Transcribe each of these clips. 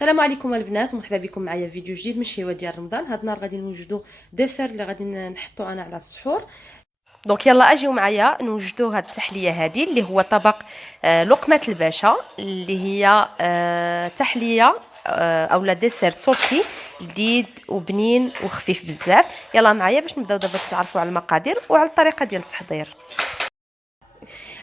السلام عليكم البنات، مرحبا بكم معايا في فيديو جديد من شهوه ديال رمضان. هاد النهار غادي نوجدوا ديسير اللي غادي نحطو انا على السحور. دونك يلا اجيو معايا نوجدوا هاد التحليه هذه اللي هو طبق لقمه الباشا، اللي هي تحليه اولا ديسير توركي جديد وبنين وخفيف بزاف. يلا معايا باش نبداو دابا نتعرفوا على المقادير وعلى الطريقه ديال التحضير.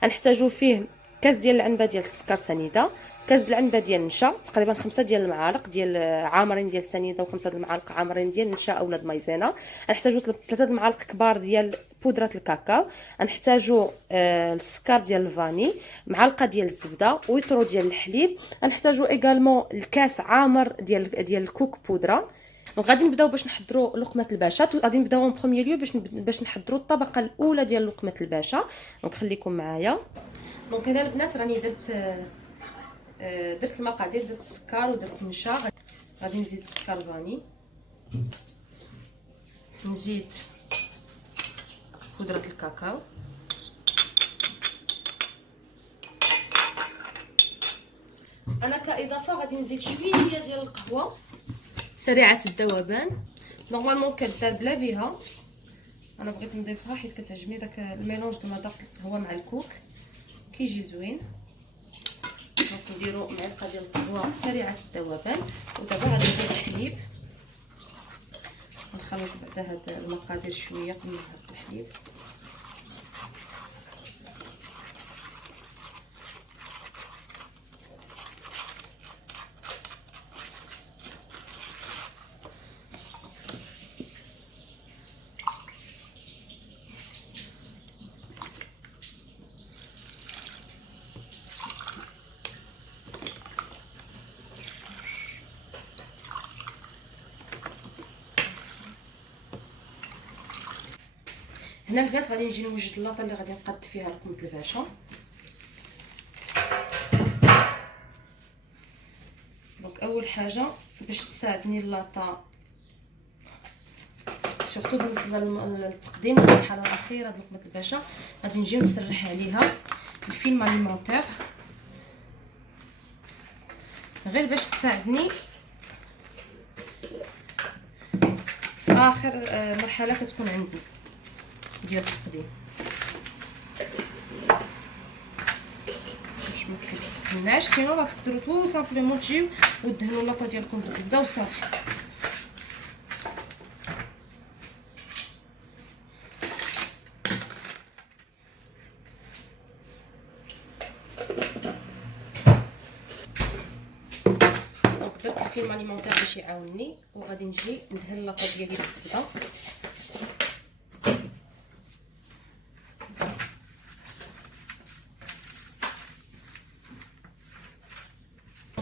غنحتاجو فيه كاس ديال العنبه ديال السكر سنيده، كاس د العنبه ديال النشا، تقريبا 5 ديال المعالق ديال عامرين ديال سنيده و5 المعالق عامرين ديال النشا اولا د مايزينا. غنحتاجو 3 المعالق كبار ديال بودره الكاكاو. غنحتاجو السكر ديال الفاني، معلقه ديال الزبده، ويترو ديال الحليب. غنحتاجو ايغالمون الكاس عامر ديال الكوك بودره. دونك غادي نبداو باش نحضروا لقمه الباشا. غادي نبداو اون بروميير ليو باش نحضروا الطبقه الاولى ديال لقمه الباشا. دونك خليكم معايا. دونك هنا البنات راني درت المقادير، درت السكر ودرت النشا. غادي نزيد السكر فاني، نزيد بودره الكاكاو، انا كاضافه غادي نزيد شويه ديال القهوه سريعه الذوبان. نورمالمون كدار بلا بها، انا بغيت نضيفها حيت كتعجبني داك الميلونج د مذاق القهوه مع الكوك، كيجي زوين. دونك نديرو معلقه ديال القهوه سريعه الذوبان. ودابا غادي ندير الحليب، نخلط بعدا هاد المقادير شويه قبل ما نحط الحليب. هنا البنات غادي نجي نوجد اللاطه اللي غادي نقاد فيها لقمه الباشا. دونك اول حاجه باش تساعدني اللاطه سورتو بالنسبه للتقديم والمرحله الاخيره د لقمه الباشا، غادي نجي نسرح عليها الفيلم اليمونتير غير باش تساعدني في اخر مرحله كتكون عندي ديال التقديم، باش ما كيسخناش. سينو راه تقدروا تو سامبلومون تجيو ودهنوا اللاطه ديالكم بالزبده وصافي. درت الفيلم اليمونتير باش يعاونني، وغادي نجي ندهن اللاطه ديالي بالزبده.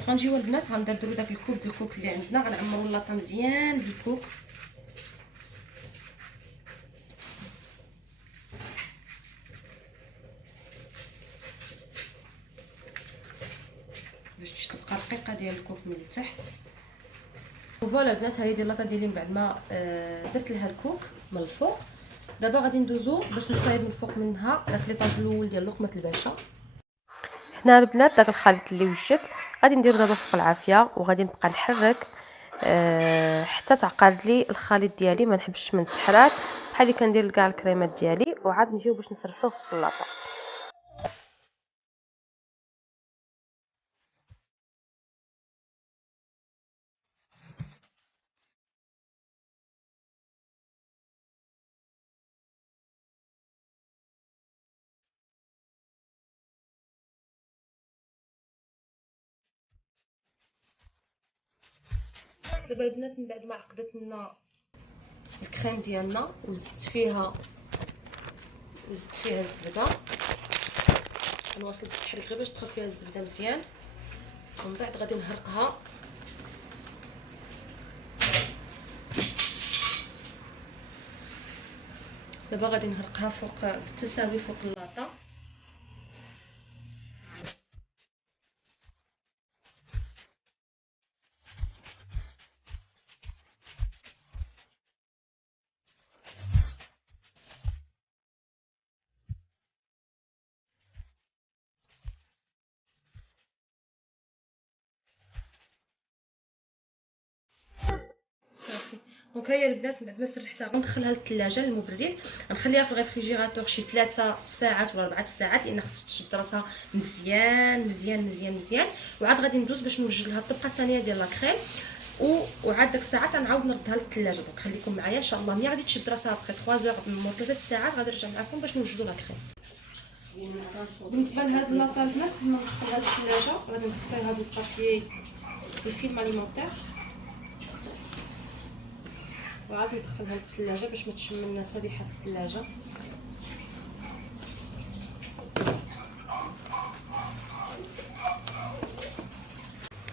غنجيو البنات غندردرو داك الكوب ديال الكوك اللي عندنا، غنعمرو اللاطه مزيان بالكوك. باش تبقى رقيقه ديال الكوك من التحت. وفوالا البنات، هذه اللاطه ديالي من بعد ما درت لها الكوك من الفوق. دابا غادي ندوزو باش نصايب من الفوق منها داك ليطاج الاول ديال لقمه الباشا. هنا البنات داك الخليط اللي وجدت غادي نديرو دابا فوق العافيه، وغادي نبقى نحرك حتى تعقد لي الخليط ديالي. ما نحبش من التحرات بحال اللي كندير لكاع الكريمات ديالي. وعاد نجيو باش نسرحوه في اللاطه. دابا البنات من بعد ما عقدت لنا الكريم ديالنا وزدت فيها الزبده، نواصل بالتحريك غير باش تدخل فيها الزبده مزيان. ومن بعد غادي نهرقها. دابا غادي نهرقها فوق بالتساوي فوق اللاطه. دونك هيا البنات من بعد ما سرحتها غندخلها للثلاجه للمبرد، غنخليها في الريفريجيراتور شي 3 ساعات ولا 4 ساعات، لان خصها تشد راسها مزيان مزيان مزيان مزيان. وعاد غادي ندوز باش نوجد لها الطبقه الثانيه ديال لاكريم، وعاد داك الساعات غنعاود نردها للثلاجه. دونك خليكم معايا ان شاء الله. ملي غادي تشد راسها بخي 3 زور من مور 3 ساعات غادي نرجع معكم باش نوجدوا لاكريم. بالنسبه لهاد لاطه البنات قبل ما ندخلها للثلاجه غادي نحطي هاد البابي الفيلم اليمونتير، وعاد ندخلها للثلاجه باش ما تشم لنا حتى ريحه الثلاجه.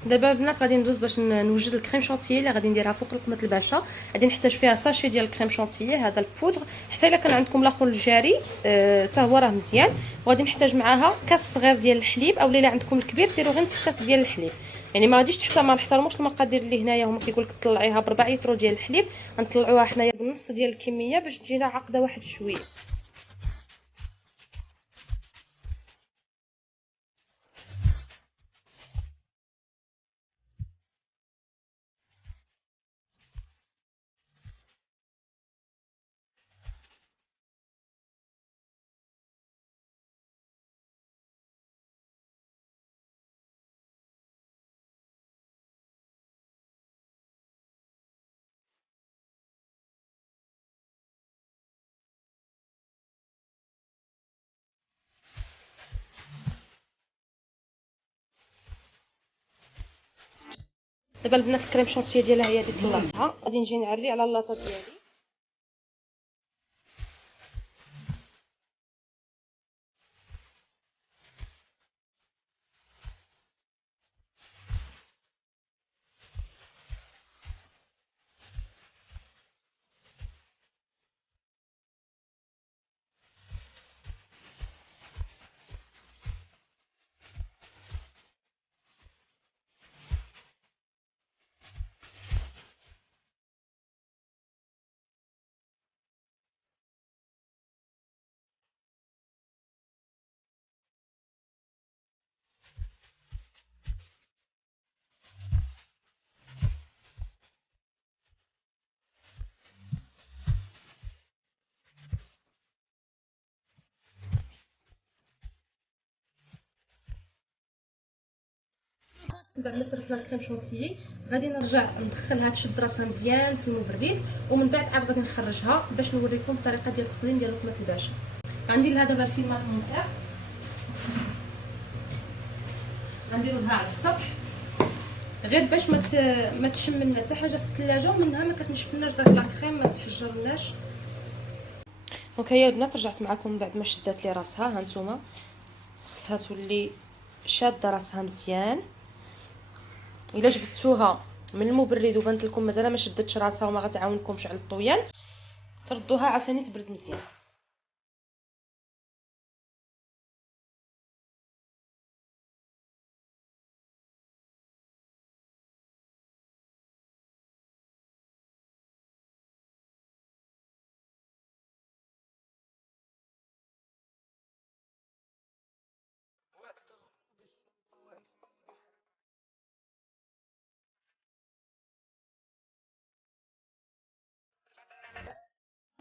دابا البنات غادي ندوز باش نوجد الكريم شونتيي اللي غادي نديرها فوق لقمه الباشا. غادي نحتاج فيها ساشي ديال الكريم شونتيي، هذا البودر، حتى الا كان عندكم الاخر الجاري حتى هو راه مزيان. وغادي نحتاج معاها كاس صغير ديال الحليب، اولا الا عندكم الكبير ديروا غير نص كاس ديال الحليب. يعني ما غاديش تحتى ما نحترموش المقادير اللي هنايا، هما كيقول لك طلعيها ب 4 لتر ديال الحليب، غنطلعوها حنايا بنص ديال الكميه باش تجينا عقده واحد شويه. دابا البنات الكريم شونتيي ديالها هي اللي طلعتها، غادي نجي نعري على اللاطه ديالي. من بعد ما سرحنا الكريم شونتيي غادي نرجع ندخلها تشد راسها مزيان في المبرد، ومن بعد عاد غادي نخرجها باش نوريكم الطريقه ديال التقديم ديال لقمه الباشا. غندير لها دابا الفيلمات مونتير، غنديرو لها على السطح غير باش ما تشم لنا حتى حاجه في الثلاجه، ومنها ما كتنشفناش داك لاكريم ما تحجرناش. دونك هيا البنات رجعت معكم من بعد ما شدات لي راسها. ها نتوما خصها تولي شاده راسها مزيان. الا جبدتوها من المبرد وبانت لكم مازال ما شدتش راسها وما غتعاونكمش على الطويان، تردوها عافاني تبرد مزيان.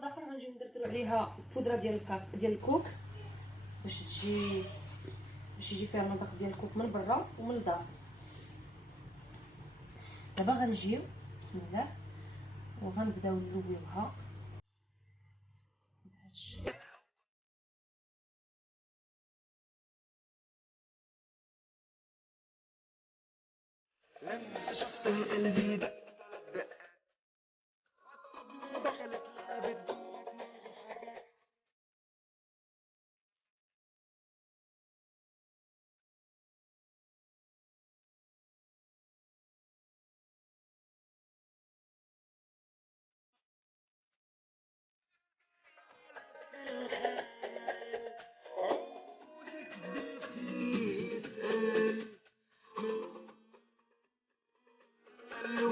داخل غنجيو ندردرو عليها البودره ديال الكوك باش يجي فيها المذاق ديال الكوك من برا ومن الداخل. دابا غنجيو بسم الله وغنبداو نلويوها بهادشي. لما شفته قلبي دق دق دخلت لعبت جوا دماغي حاجات. عودك بالخير اتقال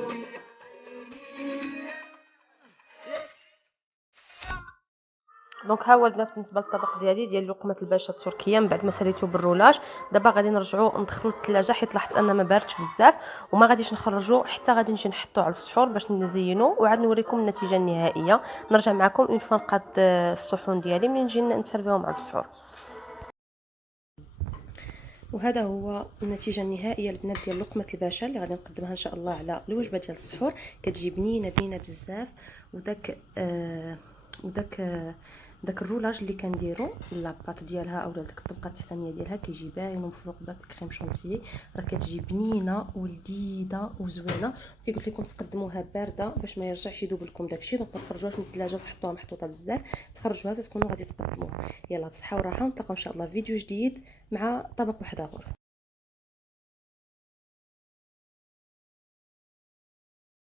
دونك ها هو البنات بالنسبه للطبق ديالي ديال لقمه الباشا التركيه من بعد ما ساليته بالرولاج. دابا غادي نرجعو ندخلو للثلاجه حيت لاحظت ان ما باردش بزاف، وما غاديش نخرجو حتى غادي نجي نحطو على السحور باش نزينو وعاد نوريكم النتيجه النهائيه. نرجع معكم اون فوا نقاد الصحون ديالي ملي نجي نسربيهم على السحور. وهذا هو النتيجه النهائيه البنات ديال لقمه الباشا اللي غادي نقدمها ان شاء الله على الوجبه ديال السحور. كتجي بنينه بنينه بزاف، وداك الرولاج اللي كنديرو لاباط ديالها اولا ديك الطبقه التحتانيه ديالها كيجي باين ومفروق بداك الكريم شونتيي، راه كتجي بنينه ولذيذه وزوينه. كي قلت لكم تقدموها بارده باش ما يرجعش يذوب لكم داكشي، دونك ما تخرجوهاش من الثلاجه وتحطوها محطوطه بزاف، تخرجوها تكونوا غادي تقدموها. يلا بصحه وراحه، نتلاقاو ان شاء الله في فيديو جديد مع طبق واحد اخر.